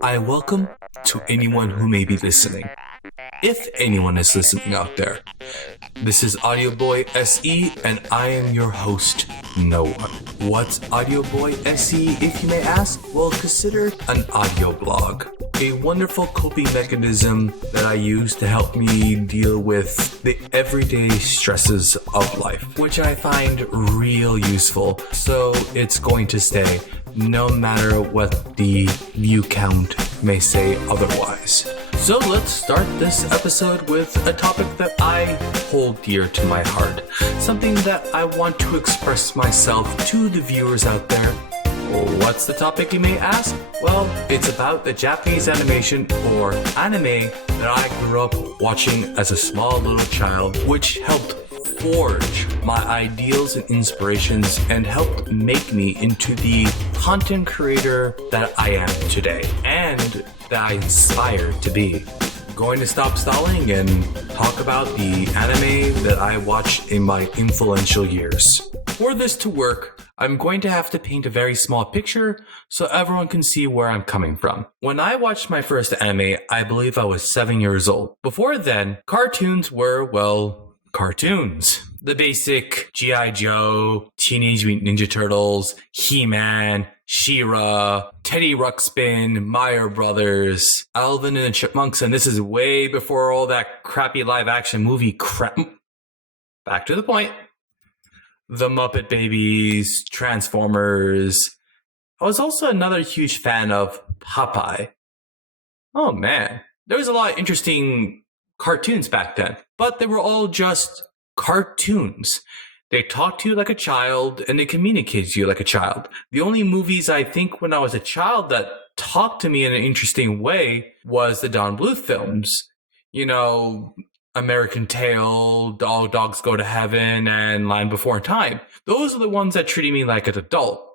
I welcome to anyone who may be listening. If anyone is listening out there, this is Audio Boy SE and I am your host, No One. What's Audio Boy SE, if you may ask? Well, consider an audio blog. A wonderful coping mechanism that I use to help me deal with the everyday stresses of life, which I find real useful. So it's going to stay, no matter what the view count may say otherwise. So let's start this episode with a topic that I hold dear to my heart. Something that I want to express myself to the viewers out there. What's the topic, you may ask? Well, it's about the Japanese animation or anime that I grew up watching as a small little child, which helped forge my ideals and inspirations and helped make me into the content creator that I am today and that I aspire to be. Going to stop stalling and talk about the anime that I watched in my influential years. For this to work, I'm going to have to paint a very small picture so everyone can see where I'm coming from. When I watched my first anime, I believe I was 7 years old. Before then, cartoons were, well, cartoons. The basic G.I. Joe, Teenage Mutant Ninja Turtles, He-Man, She-Ra, Teddy Ruxpin, Mario Brothers, Alvin and the Chipmunks, and this is way before all that crappy live-action movie crap. Back to the point. The Muppet Babies, Transformers. I was also another huge fan of Popeye. Oh man, there was a lot of interesting cartoons back then, but they were all just cartoons. They talked to you like a child and they communicated to you like a child. The only movies I think when I was a child that talked to me in an interesting way was the Don Bluth films. You know, American Tail, All Dogs Go to Heaven, and Line Before Time. Those are the ones that treated me like an adult.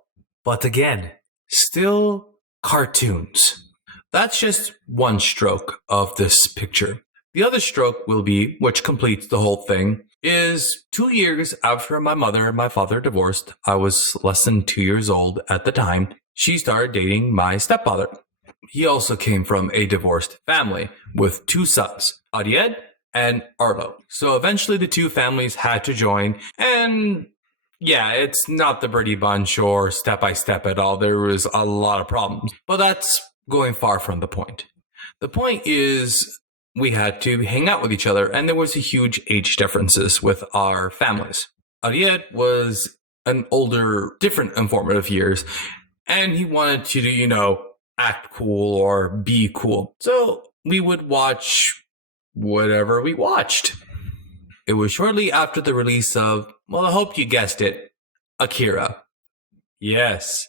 But again, still cartoons. That's just one stroke of this picture. The other stroke will be, which completes the whole thing, is 2 years after my mother and my father divorced. I was less than 2 years old at the time. She started dating my stepfather. He also came from a divorced family with 2 sons, Ariel and Arlo. So eventually the 2 families had to join, and yeah, it's not the Brady Bunch or Step by Step at all. There was a lot of problems, but that's going far from the point. The point is we had to hang out with each other, and there was a huge age differences with our families. Ariel was an older, different informative years, and he wanted to, act cool or be cool. So we would watch whatever we watched. It was shortly after the release of, well, I hope you guessed it, Akira. Yes,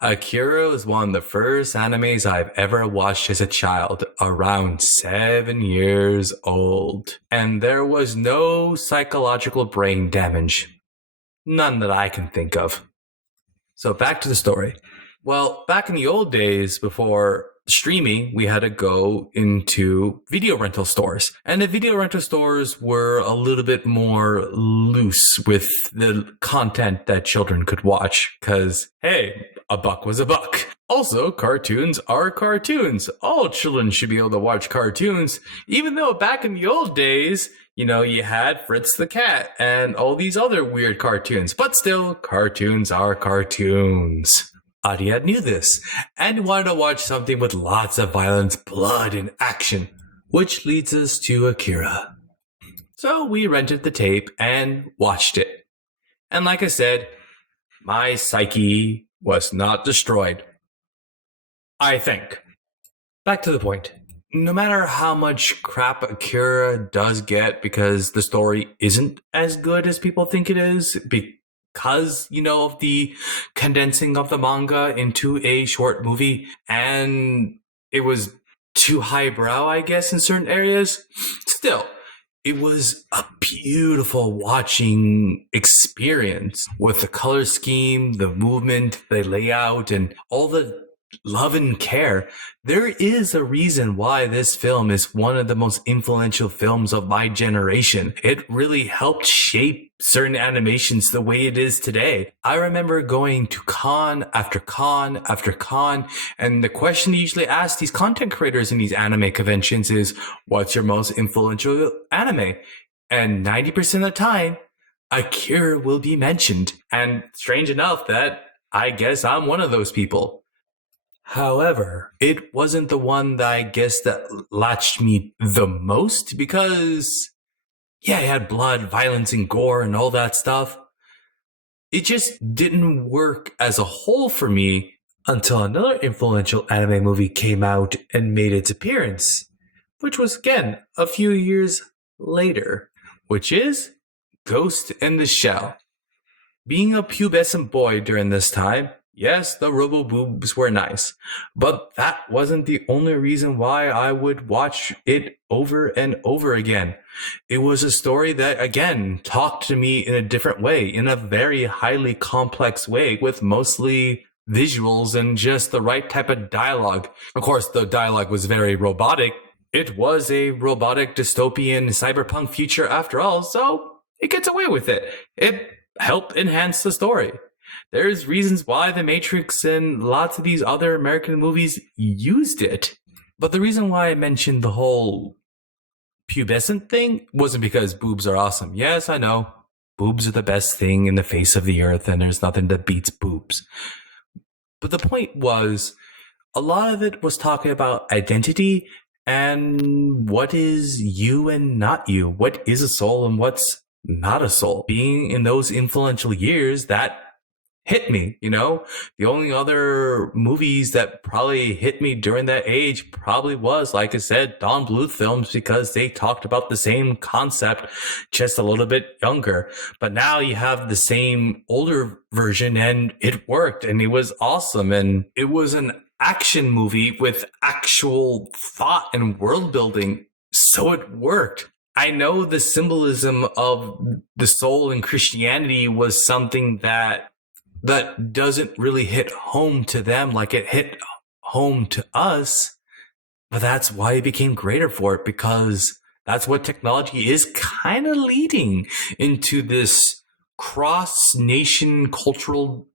Akira was one of the first animes I've ever watched as a child, around 7 years old. And there was no psychological brain damage. None that I can think of. So back to the story. Well, back in the old days, before streaming, we had to go into video rental stores. And the video rental stores were a little bit more loose with the content that children could watch. Because, hey, a buck was a buck. Also, cartoons are cartoons. All children should be able to watch cartoons. Even though back in the old days, you had Fritz the Cat and all these other weird cartoons. But still, cartoons are cartoons. Ariel knew this and wanted to watch something with lots of violence, blood, and action, which leads us to Akira. So we rented the tape and watched it. And like I said, my psyche was not destroyed. I think. Back to the point. No matter how much crap Akira does get because the story isn't as good as people think it is, because, of the condensing of the manga into a short movie, and it was too highbrow, I guess, in certain areas. Still, it was a beautiful watching experience with the color scheme, the movement, the layout, and all the love and care. There is a reason why this film is one of the most influential films of my generation. It really helped shape certain animations the way it is today. I remember going to con after con after con, and the question they usually ask these content creators in these anime conventions is, what's your most influential anime? And 90% of the time, Akira will be mentioned. And strange enough that I guess I'm one of those people. However, it wasn't the one that I guess that latched me the most because, yeah, it had blood, violence, and gore and all that stuff. It just didn't work as a whole for me until another influential anime movie came out and made its appearance, which was again a few years later, which is Ghost in the Shell. Being a pubescent boy during this time, yes, the robo boobs were nice, but that wasn't the only reason why I would watch it over and over again. It was a story that, again, talked to me in a different way, in a very highly complex way, with mostly visuals and just the right type of dialogue. Of course, the dialogue was very robotic. It was a robotic dystopian cyberpunk future after all, so it gets away with it. It helped enhance the story. There's reasons why The Matrix and lots of these other American movies used it. But the reason why I mentioned the whole pubescent thing wasn't because boobs are awesome. Yes, I know. Boobs are the best thing in the face of the earth, and there's nothing that beats boobs. But the point was, a lot of it was talking about identity and what is you and not you. What is a soul and what's not a soul. Being in those influential years, that hit me, you know? The only other movies that probably hit me during that age probably was, like I said, Don Bluth films, because they talked about the same concept, just a little bit younger. But now you have the same older version and it worked and it was awesome. And it was an action movie with actual thought and world building. So it worked. I know the symbolism of the soul in Christianity was something that doesn't really hit home to them like it hit home to us, but that's why it became greater for it, because that's what technology is kind of leading into, this cross-nation cultural,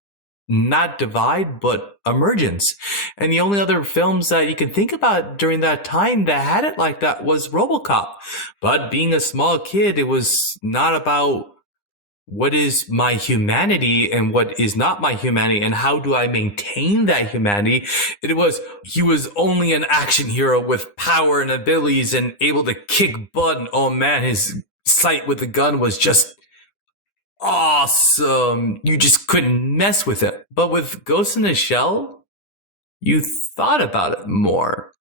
not divide, but emergence. And the only other films that you can think about during that time that had it like that was RoboCop. But being a small kid, it was not about what is my humanity and what is not my humanity and how do I maintain that humanity. It was, he was only an action hero with power and abilities and able to kick butt. And oh man, his sight with the gun was just awesome. You just couldn't mess with it. But with Ghost in the Shell, you thought about it more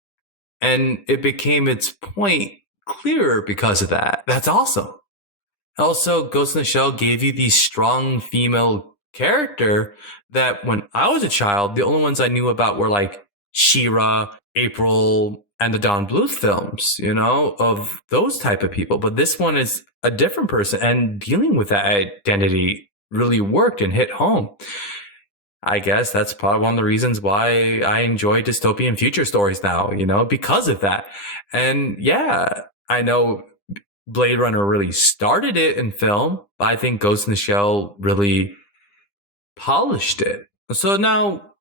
and it became its point clearer because of that. That's awesome. Also, Ghost in the Shell gave you the strong female character that when I was a child, the only ones I knew about were like She-Ra, April, and the Don Bluth films, you know, of those type of people. But this one is a different person, and dealing with that identity really worked and hit home. I guess that's probably one of the reasons why I enjoy dystopian future stories now, you know, because of that. And yeah, I know Blade Runner really started it in film, but I think Ghost in the Shell really polished it. So now,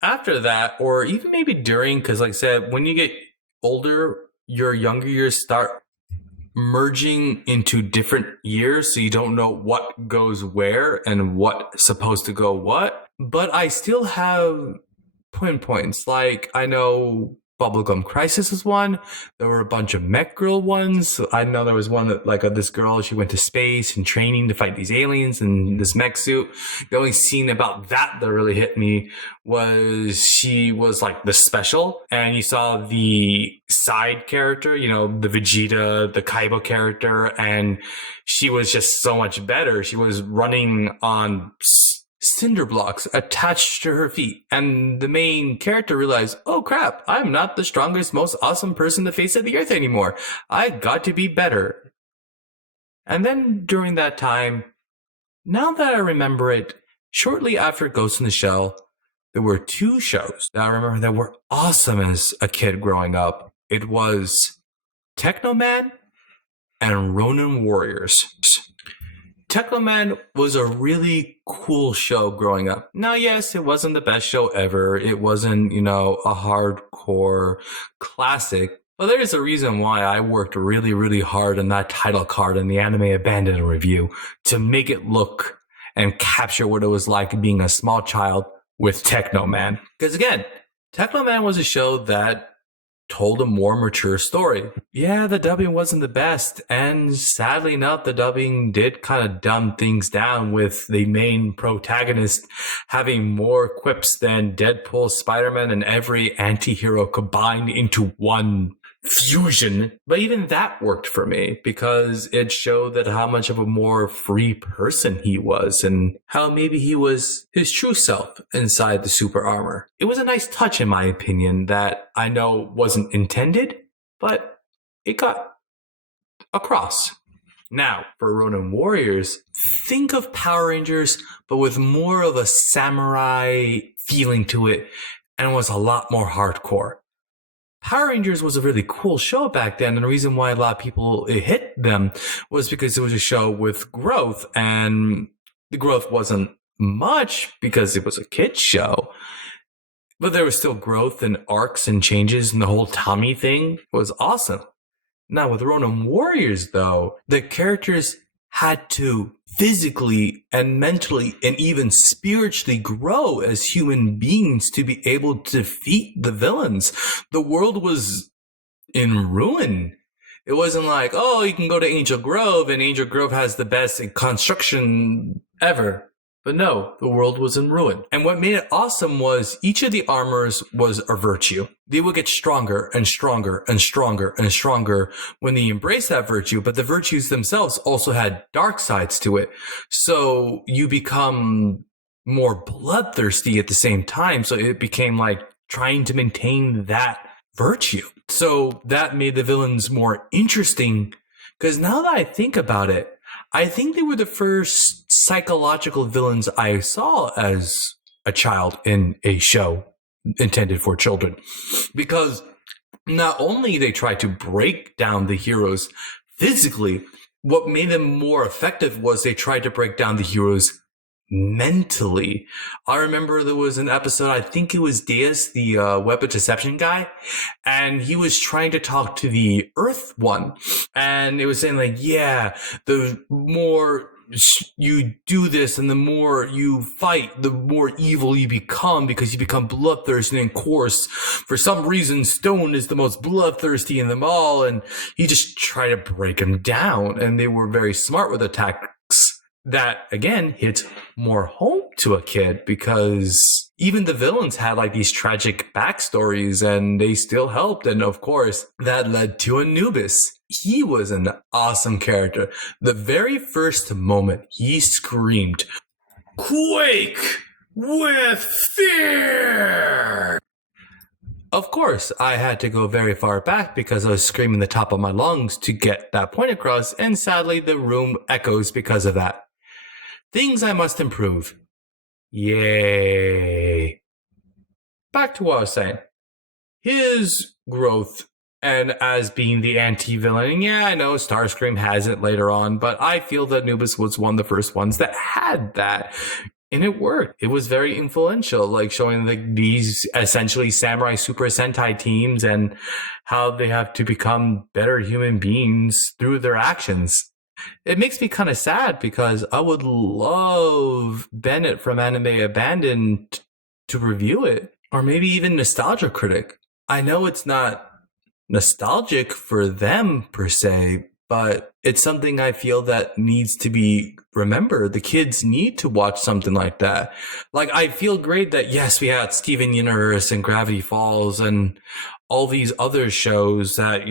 after that, or even maybe during, because like I said, when you get older, your younger years start merging into different years, so you don't know what goes where and what's supposed to go what. But I still have pinpoints. Like, I know Bubblegum Crisis is one. There were a bunch of mech girl ones. I know there was one that, like, this girl, she went to space and training to fight these aliens in this mech suit. The only scene about that really hit me was she was like the special, and you saw the side character, you know, the Vegeta, the Kaiba character, and she was just so much better. She was running on cinder blocks attached to her feet, and the main character realized, oh crap, I'm not the strongest, most awesome person the face of the earth anymore. I got to be better. And then during that time, now that I remember it, shortly after Ghost in the Shell, there were two shows that I remember that were awesome as a kid growing up. It was Technoman and Ronin Warriors. Technoman was a really cool show growing up. Now, yes, it wasn't the best show ever. It wasn't, a hardcore classic. But there is a reason why I worked really, really hard on that title card in the Anime Abandoned review to make it look and capture what it was like being a small child with Technoman. Because again, Technoman was a show that told a more mature story. Yeah, the dubbing wasn't the best, and sadly enough, the dubbing did kind of dumb things down with the main protagonist having more quips than Deadpool, Spider-Man, and every anti-hero combined into one fusion. But even that worked for me because it showed that how much of a more free person he was and how maybe he was his true self inside the super armor. It was a nice touch, in my opinion, that I know wasn't intended, but it got across. Now, for Ronin Warriors, think of Power Rangers, but with more of a samurai feeling to it, and it was a lot more hardcore. Power Rangers was a really cool show back then, and the reason why a lot of people hit them was because it was a show with growth, and the growth wasn't much because it was a kid's show, but there was still growth and arcs and changes, and the whole Tommy thing was awesome. Now with Ronin Warriors, though, the characters had to physically and mentally and even spiritually grow as human beings to be able to defeat the villains. The world was in ruin. It wasn't like, oh, you can go to Angel Grove and Angel Grove has the best construction ever. But no, the world was in ruin. And what made it awesome was each of the armors was a virtue. They would get stronger and stronger and stronger and stronger when they embraced that virtue. But the virtues themselves also had dark sides to it. So you become more bloodthirsty at the same time. So it became like trying to maintain that virtue. So that made the villains more interesting. Because now that I think about it, I think they were the first psychological villains I saw as a child in a show intended for children. Because not only they tried to break down the heroes physically, what made them more effective was they tried to break down the heroes mentally. I remember there was an episode, I think it was Deus, the web of deception guy, and he was trying to talk to the Earth one, and it was saying like, yeah, the more you do this and the more you fight, the more evil you become because you become bloodthirsty. And of course, for some reason, Stone is the most bloodthirsty in them all, and he just tried to break him down, and they were very smart with the tactics. That, again, hits more home to a kid because even the villains had like these tragic backstories and they still helped. And of course, that led to Anubis. He was an awesome character. The very first moment he screamed, "Quake with fear!" Of course, I had to go very far back because I was screaming the top of my lungs to get that point across. And sadly, the room echoes because of that. Things I must improve. Yay. Back to what I was saying. His growth and as being the anti-villain. And yeah, I know Starscream has it later on, but I feel that Anubis was one of the first ones that had that. And it worked. It was very influential, like showing like these essentially samurai Super Sentai teams and how they have to become better human beings through their actions. It makes me kind of sad because I would love Bennett from Anime Abandoned to review it, or maybe even Nostalgia Critic. I know it's not nostalgic for them per se, but it's something I feel that needs to be remembered. The kids need to watch something like that. Like, I feel great that, yes, we had Steven Universe and Gravity Falls and all these other shows that,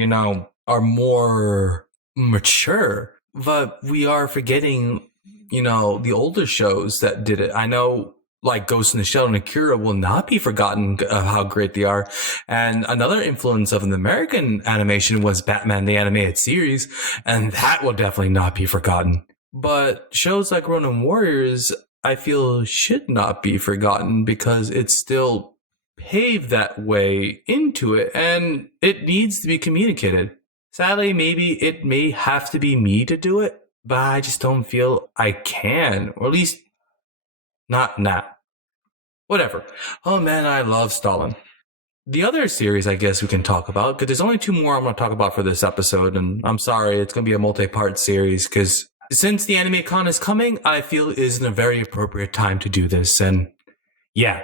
are more mature. But we are forgetting, the older shows that did it. I know, like Ghost in the Shell and Akira will not be forgotten of how great they are. And another influence of an American animation was Batman the Animated Series, and that will definitely not be forgotten. But shows like Ronin Warriors, I feel should not be forgotten because it's still paved that way into it and it needs to be communicated. Sadly, maybe it may have to be me to do it, but I just don't feel I can, or at least not now. Whatever. Oh man, I love Stalin. The other series I guess we can talk about, because there's only two more I'm going to talk about for this episode, and I'm sorry, it's going to be a multi-part series, because since the anime con is coming, I feel it isn't a very appropriate time to do this, and yeah.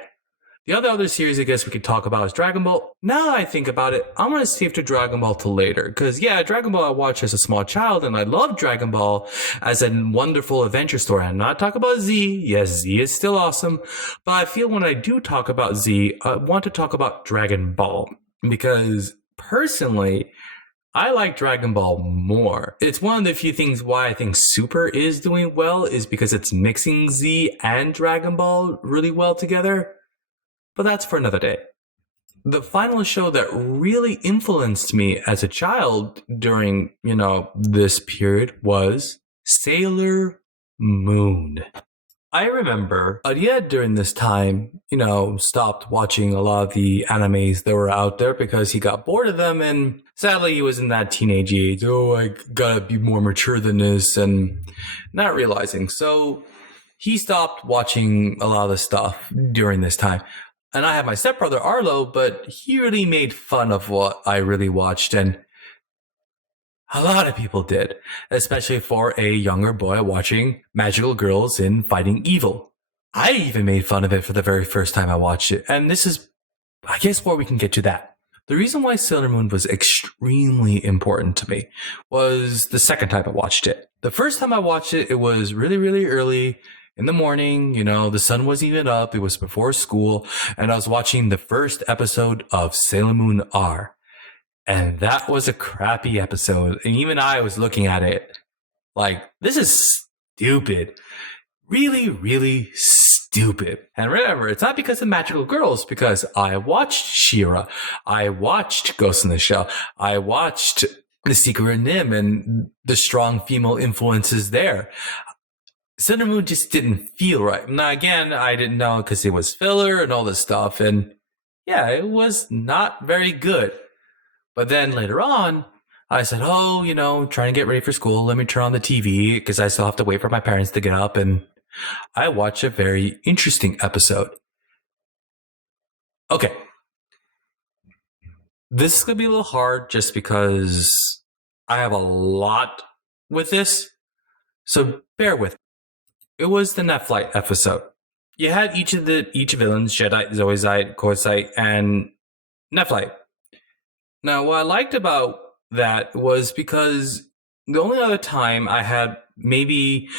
The other series I guess we could talk about is Dragon Ball. Now that I think about it, I'm going to save to Dragon Ball till later. Because, yeah, Dragon Ball I watched as a small child, and I love Dragon Ball as a wonderful adventure story. I'm not talking about Z. Yes, Z is still awesome. But I feel when I do talk about Z, I want to talk about Dragon Ball. Because, personally, I like Dragon Ball more. It's one of the few things why I think Super is doing well is because it's mixing Z and Dragon Ball really well together. But that's for another day. The final show that really influenced me as a child during, this period was Sailor Moon. I remember Ariad during this time, stopped watching a lot of the animes that were out there because he got bored of them. And sadly, he was in that teenage age. Oh, I gotta be more mature than this and not realizing. So he stopped watching a lot of the stuff during this time. And I have my stepbrother Arlo, but he really made fun of what I really watched. And a lot of people did, especially for a younger boy watching magical girls in fighting evil. I even made fun of it for the very first time I watched it. And this is, I guess, where we can get to that. The reason why Sailor Moon was extremely important to me was the second time I watched it. The first time I watched it, it was really, really early in the morning, the sun wasn't even up. It was before school. And I was watching the first episode of Sailor Moon R. And that was a crappy episode. And even I was looking at it like, this is stupid. Really, really stupid. And remember, it's not because of magical girls, because I watched She-Ra. I watched Ghost in the Shell. I watched The Secret of Nim and the strong female influences there. Sailor Moon just didn't feel right. Now, again, I didn't know because it was filler and all this stuff. And yeah, it was not very good. But then later on, I said, trying to get ready for school. Let me turn on the TV because I still have to wait for my parents to get up. And I watched a very interesting episode. Okay. This is going to be a little hard just because I have a lot with this. So bear with me. It was the Nephlite episode. You had each villains, Jedi, Zoisite, Corsite, and Nephlite. Now, what I liked about that was because the only other time I had maybe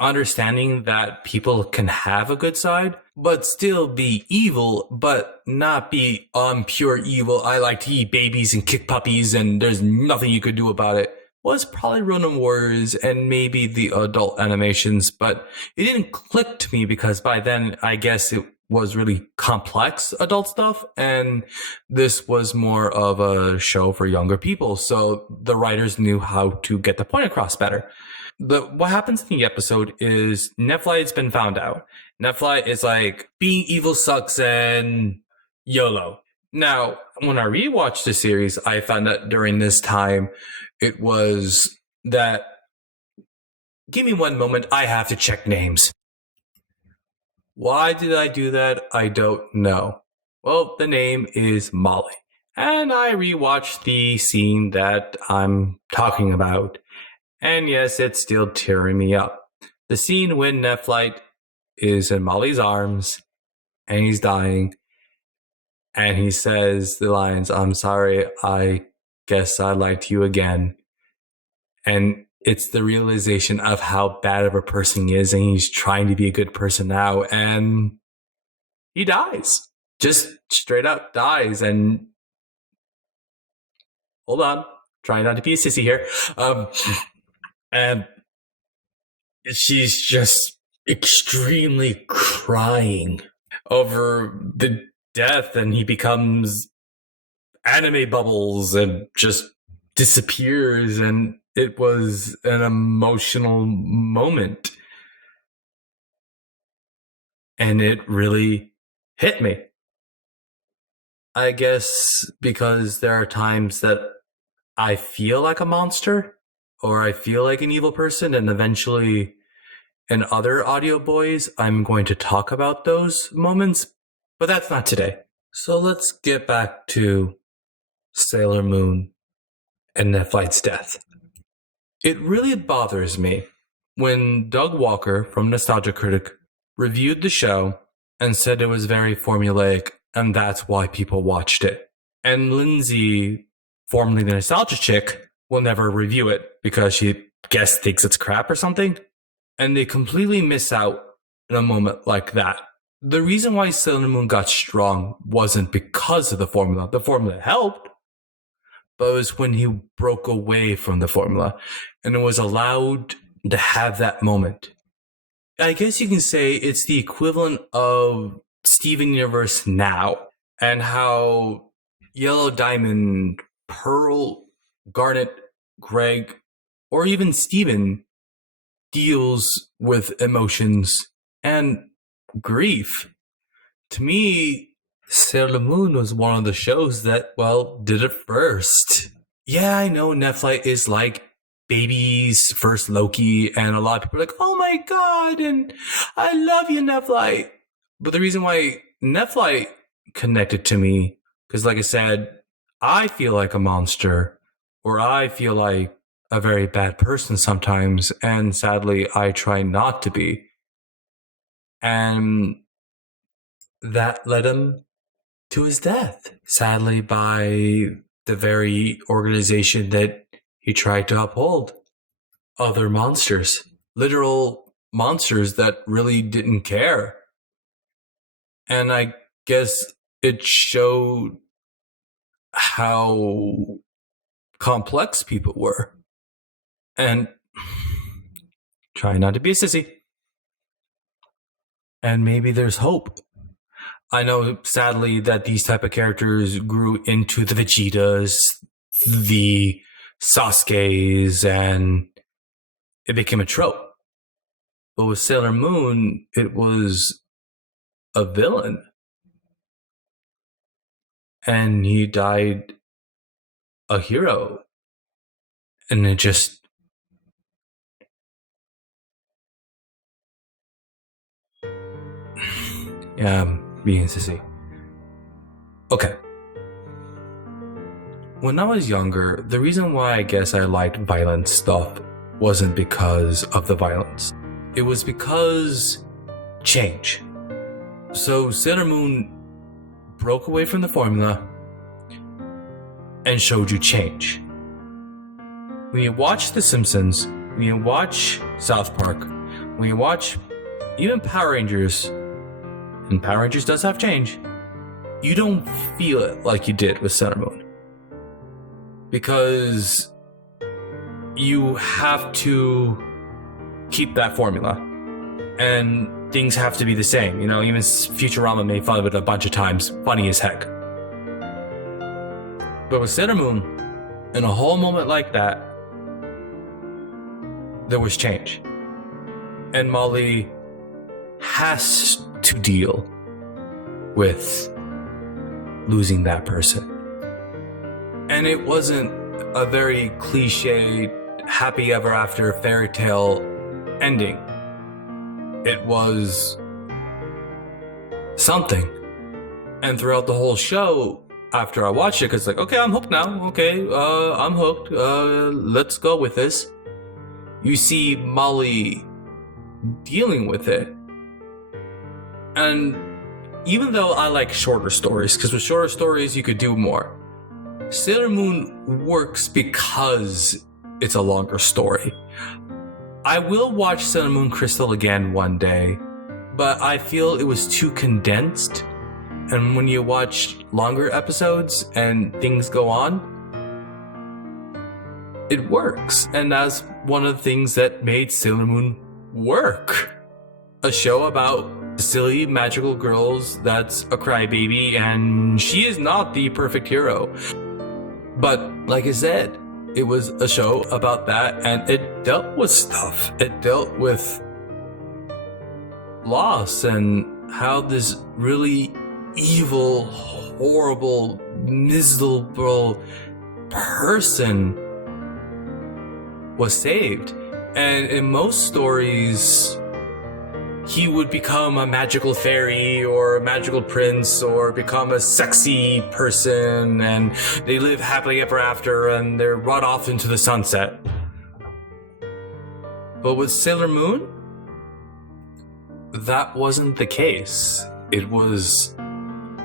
understanding that people can have a good side, but still be evil, but not be pure evil. I like to eat babies and kick puppies, and there's nothing you could do about it. Was probably Ronin Warriors and maybe the adult animations, but it didn't click to me because by then I guess it was really complex adult stuff, and this was more of a show for younger people, so the writers knew how to get the point across better. What happens in the episode is Nephlite's been found out. Nephlite is like, being evil sucks and YOLO. Now, when I rewatched the series, I found that during this time, it was that, give me one moment, I have to check names. Why did I do that? I don't know. Well, the name is Molly. And I rewatched the scene that I'm talking about. And yes, it's still tearing me up. The scene when Nephlite is in Molly's arms and he's dying. And he says the lines, "I'm sorry, I guess I lied to you again." And it's the realization of how bad of a person he is, and he's trying to be a good person now, and he dies. Just straight up dies. And hold on, trying not to be a sissy here. And she's just extremely crying over the death, and he becomes anime bubbles and just disappears, and it was an emotional moment. And it really hit me. I guess because there are times that I feel like a monster or I feel like an evil person, and eventually in other audio boys, I'm going to talk about those moments, but that's not today. So let's get back to Sailor Moon and Nephites' death. It really bothers me when Doug Walker from Nostalgia Critic reviewed the show and said it was very formulaic and that's why people watched it. And Lindsay, formerly the Nostalgia Chick, will never review it because she thinks it's crap or something. And they completely miss out in a moment like that. The reason why Sailor Moon got strong wasn't because of the formula. The formula helped, but it was when he broke away from the formula and it was allowed to have that moment. I guess you can say it's the equivalent of Steven Universe now, and how Yellow Diamond, Pearl, Garnet, Greg, or even Steven deals with emotions and grief. To me, Sailor Moon was one of the shows that, did it first. Yeah, I know Nephites is like baby's first Loki, and a lot of people are like, oh my god, and I love you, Nephilite. But the reason why Nephilite connected to me, because like I said, I feel like a monster, or I feel like a very bad person sometimes, and sadly, I try not to be. And that led him to his death, sadly, by the very organization that he tried to uphold. Other monsters, literal monsters that really didn't care. And I guess it showed how complex people were. And try not to be a sissy. And maybe there's hope. I know, sadly, that these type of characters grew into the Vegetas, the Sasuke's, and it became a trope. But with Sailor Moon, it was a villain. And he died a hero. And it just... yeah, I'm being sissy. Okay. When I was younger, the reason why I guess I liked violent stuff wasn't because of the violence. It was because change. So Sailor Moon broke away from the formula and showed you change. When you watch The Simpsons, when you watch South Park, when you watch even Power Rangers, and Power Rangers does have change, you don't feel it like you did with Sailor Moon. Because you have to keep that formula. And things have to be the same. You know, even Futurama made fun of it a bunch of times. Funny as heck. But with Sailor Moon, in a whole moment like that, there was change. And Molly has to deal with losing that person. And it wasn't a very cliched happy ever after fairy tale ending. It was something. And throughout the whole show, after I watched it, because like, okay, I'm hooked now. Okay, I'm hooked. Let's go with this. You see Molly dealing with it. And even though I like shorter stories, because with shorter stories you could do more, Sailor Moon works because it's a longer story. I will watch Sailor Moon Crystal again one day, but I feel it was too condensed. And when you watch longer episodes and things go on, it works. And that's one of the things that made Sailor Moon work. A show about silly magical girls that's a crybaby, and she is not the perfect hero. But like I said, it was a show about that, and it dealt with stuff. It dealt with loss and how this really evil, horrible, miserable person was saved. And in most stories, he would become a magical fairy or a magical prince or become a sexy person, and they live happily ever after and they're run off into the sunset. But with Sailor Moon, that wasn't the case. It was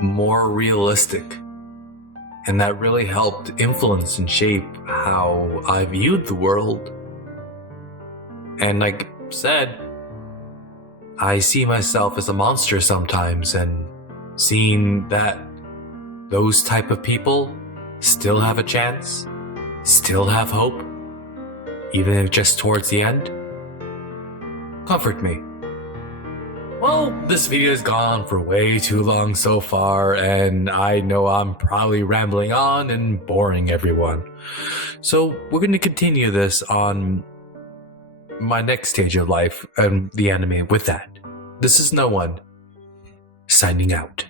more realistic. And that really helped influence and shape how I viewed the world. And like I said, I see myself as a monster sometimes, and seeing that those type of people still have a chance, still have hope, even if just towards the end, comfort me. Well, this video has gone for way too long so far, and I know I'm probably rambling on and boring everyone. So we're going to continue this on my next stage of life and the anime with that. This is No One, signing out.